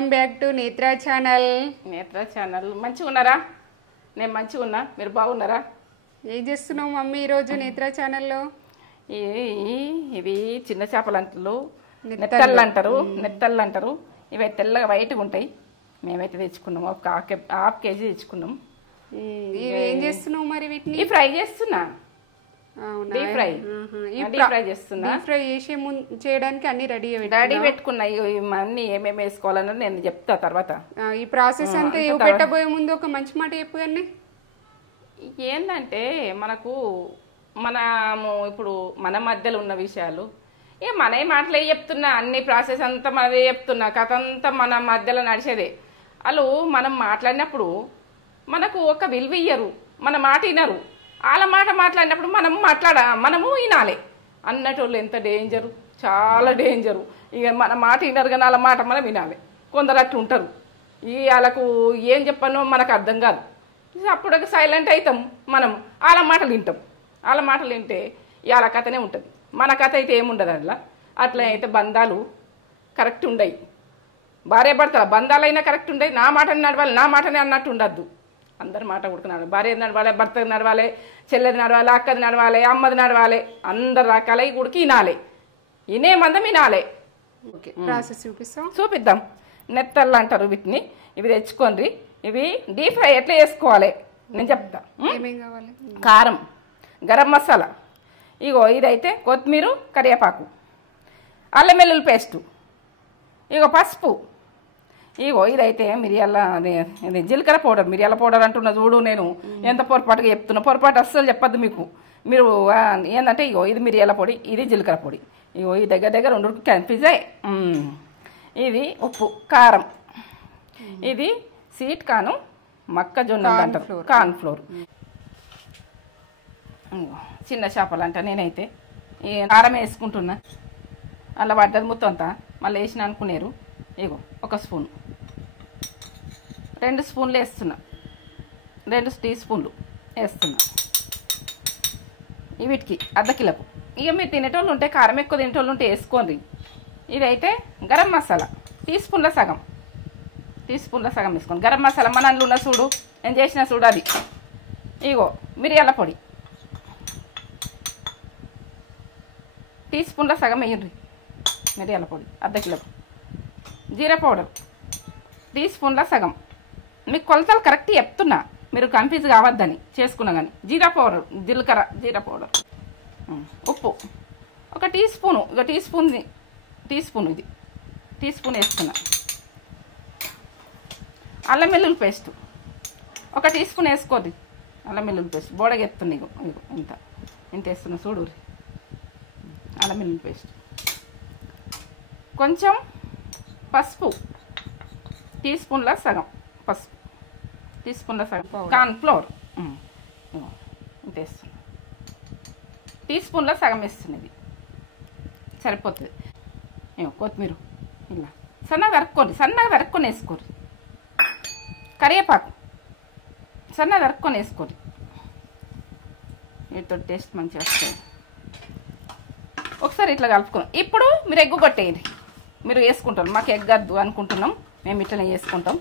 Welcome back to Netra channel. Netra channel మంచిగా ఉన్నారా? నేను మంచిగా ఉన్నా, మీరు బాగున్నారా? ఏం చేస్తున్నావు మమ్మీ ఈరోజు నేత్రా ఛానల్లో? ఇవి చిన్న చేపలు అంటారు, నెత్తళ్ళు అంటారు. ఇవి తెల్లగా వైట్గా ఉంటాయి. మేమైతే తెచ్చుకున్నాము, ఒక హాఫ్ కేజీ తెచ్చుకున్నాం. ఇవి ఏం చేస్తున్నావు మరి? వీటిని ఫ్రై చేస్తున్నా. డీప్ ఫ్రై చేస్తున్నా. డీప్ ఫ్రై చేయడానికి అన్ని రెడీ పెట్టుకున్నా. అన్ని ఏమేమి వేసుకోవాలని నేను చెప్తా తర్వాత. ఈ ప్రాసెస్ అంతా పెట్టబోయే ముందు ఒక మంచి మాట చెప్పు. అన్ని ఏంటంటే మనము ఇప్పుడు మన మధ్యలో ఉన్న విషయాలు మన మాటలే చెప్తున్నా, అన్ని ప్రాసెస్ అంతా మనదే చెప్తున్నా, కథ అంతా మన మధ్యలో నడిచేదే. వాళ్ళు మనం మాట్లాడినప్పుడు మనకు ఒక విలువ ఇయ్యరు, మన మాట వినరు. వాళ్ళ మాట మాట్లాడినప్పుడు మనము వినాలి అన్నటోళ్ళు. ఎంత డేంజరు, చాలా డేంజరు. ఇక మన మాట వినరు కానీ వాళ్ళ మాట మనం వినాలి. కొందరు అట్టు ఉంటారు. వాళ్ళకు ఏం చెప్పానో మనకు అర్థం కాదు. అప్పుడు సైలెంట్ అవుతాం. మనం వాళ్ళ మాటలు వింటాం. వాళ్ళ మాటలు వింటే వాళ్ళ కథనే ఉంటుంది, మన కథ అయితే ఏముండదు. అట్లా అట్లా అయితే బంధాలు కరెక్ట్ ఉండయి. భార్య భర్తల బంధాలైనా కరెక్ట్ ఉండయి. నా మాటని నడవాలి, నా మాటనే అన్నట్టు ఉండద్దు. అందరి మాట ఉడుకున్నాడు. భార్య నడవాలి, భర్తది నడవాలి, చెల్లెది నడవాలి, అక్కది నడవాలి, అమ్మది నడవాలి. అందరు రకాల ఉడికి వినాలి. వినే మందం వినాలి. ప్రాసెస్ చూపిద్దాం. నెత్తళ్ళు అంటారు వీటిని. ఇవి తెచ్చుకోండి. ఇవి డీప్ ఫ్రై ఎట్లా చేసుకోవాలి నేను చెప్తా. కారం, గరం మసాలా, ఇగో ఇదైతే కొత్తిమీర, కరివేపాకు, అల్లం వెల్లుల్లి పేస్టు, ఇగో పసుపు, ఇగో ఇదైతే ఇది జీలకర్ర పౌడర్. మిరియాల పౌడర్ అంటున్నా చూడు. నేను ఎంత పొరపాటుగా చెప్తున్నా. పొరపాటు అస్సలు చెప్పద్దు మీకు. మీరు ఏంటంటే ఇగో ఇది మిరియాల పొడి, ఇది జీలకర్ర పొడి. ఇగో ఈ దగ్గర రెండు కన్ఫ్యూజ్ అయ్యి. ఇది ఉప్పు, కారం, ఇది స్వీట్ కాను మొక్కజొన్న అంటారు, కార్న్ ఫ్లోర్. చిన్న చేపలు అంట. నేనైతే ఈ కారం వేసుకుంటున్నా. అలా పడ్డది మొత్తం అంతా మళ్ళీ వేసిన అనుకునేరు. ఇగో ఒక స్పూన్, 2 స్పూన్లు వేస్తున్నా, 2 టీ స్పూన్లు వేస్తున్నా. వీటికి అర్ధ కిలోకు. ఇక మీరు తినేటోళ్ళు ఉంటే, కారం ఎక్కువ తినేటోళ్ళు ఉంటే వేసుకోండి. ఇదైతే గరం మసాలా టీ స్పూన్ల సగం వేసుకోండి. గరం మసాలా మన అందులో ఉన్న చూడు, నేను చేసిన చూడు అది. ఇగో మిరియాల పొడి టీ స్పూన్ల సగం వేయండి. మిరియాల పొడి అర్ధ కిలో. జీరా పౌడర్ టీ స్పూన్ల సగం. మీకు కొలతలు కరెక్ట్ చెప్తున్నా, మీరు కన్ఫ్యూజ్ కావద్దని చేసుకున్నా కానీ. జీరా పౌడర్, జీరా పౌడర్. ఉప్పు ఒక టీ స్పూను. ఇక టీ స్పూన్ ఇది టీ స్పూన్ వేస్తున్నా. అల్లం వెల్లుల్లి పేస్ట్ ఒక టీ స్పూన్ వేసుకోండి. అల్లం వెల్లుల్లి పేస్ట్ బోడగా ఎత్తున్నా. ఇగో ఇంత వేస్తున్నా చూడు. అల్లం వెల్లుల్లి పేస్ట్, కొంచెం పసుపు, టీ స్పూన్ల సగం పసుపు, టీ స్పూన్ల సగం కార్న్ ఫ్లోర్ ఇంత వేస్తున్నా. టీ స్పూన్ల సగం వేస్తున్నది సరిపోతుంది. కొత్తిమీర ఇలా సన్నగా తరుక్కొని వేసుకోరు. కరివేపాకు సన్నగా తరుక్కొని వేసుకోరు. వీటితో టేస్ట్ మంచిగా వస్తుంది. ఒకసారి ఇట్లా కలుపుకున్నాం. ఇప్పుడు మీరు ఎగ్గు కొట్టేయండి. మీరు వేసుకుంటారు, మాకు ఎగ్గద్దు అనుకుంటున్నాం, మేము ఇట్లనే చేసుకుంటాం.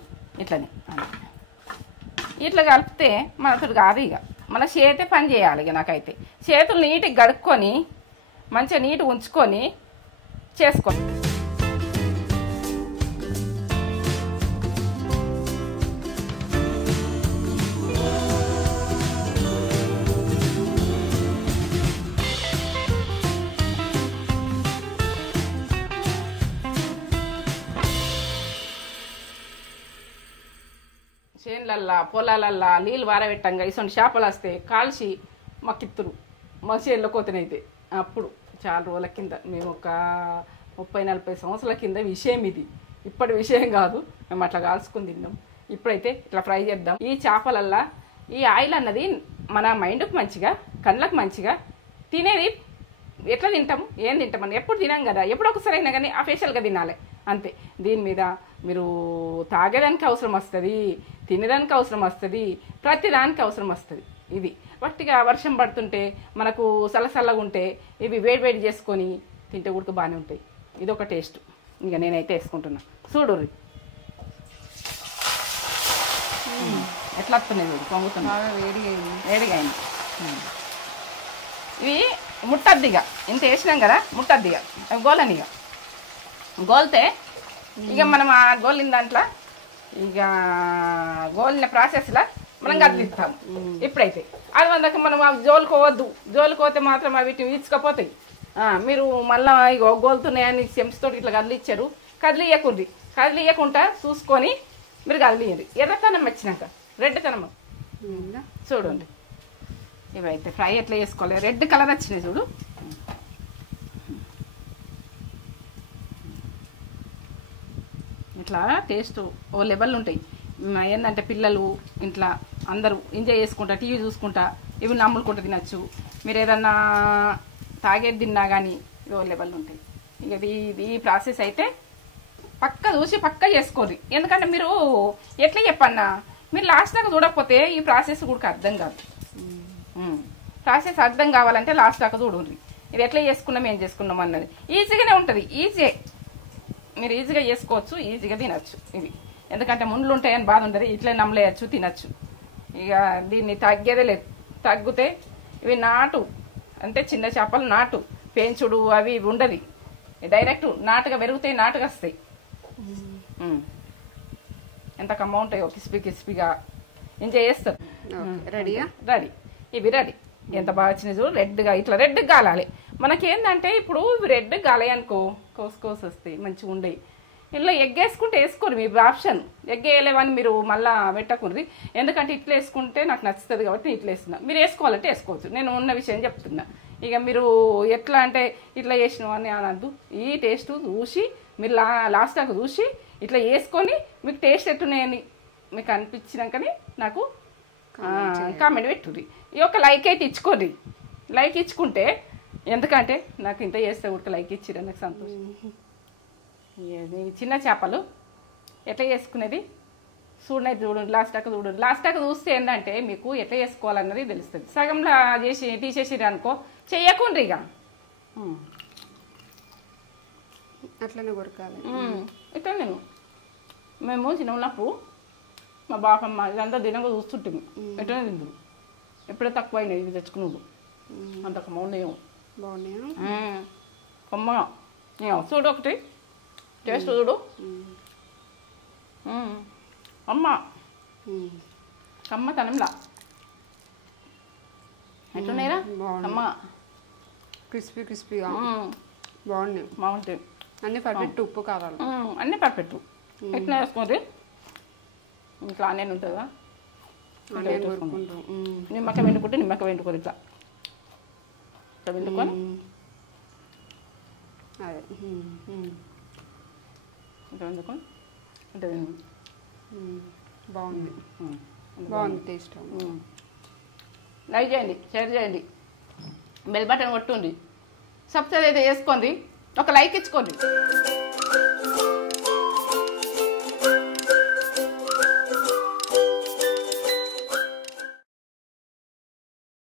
ఇట్లా కలిపితే మనతో కాదు. ఇక మన చేతే పని చేయాలి. ఇక నాకైతే చేతులు నీట్గా గడుక్కొని మంచిగా నీట్గా ఉంచుకొని చేసుకోండి. చేన్లల్లా పొలాలల్లా నీళ్ళు వారబెట్టంగా ఇటువంటి చేపలు వస్తే కాల్చి మాకిత్తురు. మా చేనులో కోతనైతే అప్పుడు చాలా రోజుల కింద, మేము ఒక 30-40 సంవత్సరాల కింద విషయం ఇది. ఇప్పటి విషయం కాదు. మేము అట్లా కాల్చుకుని తిన్నాం. ఇప్పుడైతే ఇట్లా ఫ్రై చేద్దాం. ఈ చేపలల్లా ఈ ఆయిల్ అన్నది మన మైండ్కి మంచిగా, కళ్ళకు మంచిగా. తినేది ఎట్లా తింటాం, ఏం తింటామని ఎప్పుడు తినాం కదా. ఎప్పుడు ఒకసారి అయినా కానీ అఫీషియల్గా తినాలి అంతే. దీని మీద మీరు తాగేదానికి అవసరం వస్తుంది, తినేదానికి అవసరం వస్తుంది, ప్రతిదానికి అవసరం వస్తుంది. ఇది వట్టిగా వర్షం పడుతుంటే మనకు సలసల్లగా ఉంటే ఇవి వేడి చేసుకొని తింటే కూడా బాగానే ఉంటాయి. ఇదొక టేస్ట్. ఇక నేనైతే వేసుకుంటున్నా చూడు. ఎట్లా వస్తున్నాయి చూడు పొంగుతున్నాయి బాగా వేడిగా అయింది. వేడిగా అయింది. ఇవి ముట్టద్దిగా ఇంత వేసినాం కదా ముట్టద్దిగా గోలనిగా గోలితే ఇక మనం ఆ గోలిన దాంట్లో ఇక గోలిన ప్రాసెస్లో మనం కదిలిస్తాం. ఇప్పుడైతే అది వందక మనం అవి జోలుకోవద్దు, జోలుకోతే మాత్రం అవి వీటిని ఈడ్చుకపోతాయి. మీరు మళ్ళీ ఇగో గోలుతున్నాయని చెంచుతోటి ఇట్లా కదిలిచ్చారు, కదిలియకుండ్రి, కదిలియకుండా చూసుకొని మీరు కదిలియండి. ఎర్రతనం వచ్చినాక రెడ్తనం చూడండి. ఇవైతే ఫ్రై ఎట్లా చేసుకోవాలి, రెడ్ కలర్ వచ్చినాయి చూడు. ఇట్లా టేస్ట్ ఓ లెవెల్ ఉంటాయి. ఏంటంటే పిల్లలు ఇంట్లో అందరూ ఎంజాయ్ చేసుకుంటా టీవీ చూసుకుంటా ఇవి నమ్ములుకుంటూ తినచ్చు. మీరు ఏదన్నా తాగేది తిన్నా కానీ ఓ లెవెల్ ఉంటాయి. ఇక ఈ ప్రాసెస్ అయితే పక్క చూసి పక్క చేసుకోరు. ఎందుకంటే మీరు ఎట్లా చెప్పన్నా మీరు లాస్ట్ దాకా చూడకపోతే ఈ ప్రాసెస్ కూడా అర్థం కాదు. ప్రాసెస్ అర్థం కావాలంటే లాస్ట్ దాకా చూడండి. ఇది ఎట్లా చేసుకున్నాం ఏం చేసుకున్నాం అన్నది ఈజీగానే ఉంటుంది. ఈజీ మీరు ఈజీగా చేసుకోవచ్చు, ఈజీగా తినచ్చు. ఇవి ఎందుకంటే ముండ్లు ఉంటాయని బాధ ఉండదు, ఇట్లా నమ్మలేయచ్చు, తినచ్చు. ఇక దీన్ని తగ్గేదే లేదు. తగ్గితే ఇవి నాటు అంటే చిన్న చేపలు నాటు పెంచుడు అవి ఇవి ఉండదు. డైరెక్ట్ నాటుగా పెరుగుతాయి, నాటుగా వస్తాయి. ఎంత కమ్మ ఉంటాయో క్రిస్పీ క్రిస్పీగా ఎంజాయ్ చేస్తారు. రెడీయా? రెడీ. ఇవి రెడీ. ఎంత బాగా వచ్చినాయి చూడు. రెడ్గా ఇట్లా రెడ్గా గాలాలి. మనకేందంటే ఇప్పుడు రెడ్ గాలాయి అనుకో కోసి వస్తాయి మంచిగా ఉండేవి. ఇందులో ఎగ్ వేసుకుంటే వేసుకోరు, మీ ఆప్షన్. ఎగ్ వేయలేవని మీరు మళ్ళీ పెట్టకూడదు. ఎందుకంటే ఇట్లా వేసుకుంటే నాకు నచ్చుతుంది కాబట్టి ఇట్లా వేస్తున్నా. మీరు వేసుకోవాలంటే వేసుకోవచ్చు, నేను ఉన్న విషయం చెప్తున్నా. ఇక మీరు ఎట్లా అంటే ఇట్లా వేసినావు అని అనద్దు. ఈ టేస్ట్ చూసి మీరు లాస్ట్ దాకా చూసి ఇట్లా వేసుకొని మీకు టేస్ట్ ఎట్టున్నాయని మీకు అనిపించినాకనే నాకు కామెంట్ పెట్టుర్రి. ఈ యొక్క లైక్ అయితే ఇచ్చుకోర్రి. లైక్ ఇచ్చుకుంటే ఎందుకంటే నాకు ఇంత చేస్తే కూడా లైక్ ఇచ్చిర్రు నాకు సంతోషం. చిన్న చేపలు ఎట్లా చేసుకునేది చూడండి, చూడండి లాస్ట్ దాకా చూడండి. లాస్ట్ దాకా చూస్తే ఏంటంటే మీకు ఎట్లా చేసుకోవాలన్నది తెలుస్తుంది. సగంలో చేసి తీసేసిర్రు అనుకో చెయ్యకుండ్రి. ఇక అట్లనే కొరకాలి. ఇట్లా మేము చిన్న ఉన్నప్పుడు మా బాపమ్మ ఇదంతా దినంగా చూస్తుంటాము. ఎట్లనే తిందురు. ఎప్పుడే తక్కువ అయినాయి ఇది తెచ్చుకున్నాడు. అంత కమ్మన్నాయో బాగున్నాయా కొమ్మగా చూడు ఒకటి టేస్ట్ చూడు. అమ్మ కమ్మతనంలా ఎట్లున్నాయిరా అమ్మ క్రిస్పీగా బాగున్నాయి. బాగుంటాయి అన్ని పర్ఫెక్ట్. ఉప్పు కావాలి అన్నీ పర్ఫెక్ట్. ఎట్లా వేసుకోండి. ఇట్లా ఆనియన్ ఉంటుందా నిమ్మకాయ వెండుకుంటే నిమ్మకాయ వెండుకొని ఇట్లా ఇట్లా వెండుకొని అదే ఇట్లా వండుకొని అంటే బాగుంది. బాగుంది టేస్ట్. లైక్ చేయండి, షేర్ చేయండి, బెల్ బటన్ కొట్టుండి, సబ్స్క్రైబ్ అయితే చేసుకోండి, ఒక లైక్ ఇచ్చుకోండి.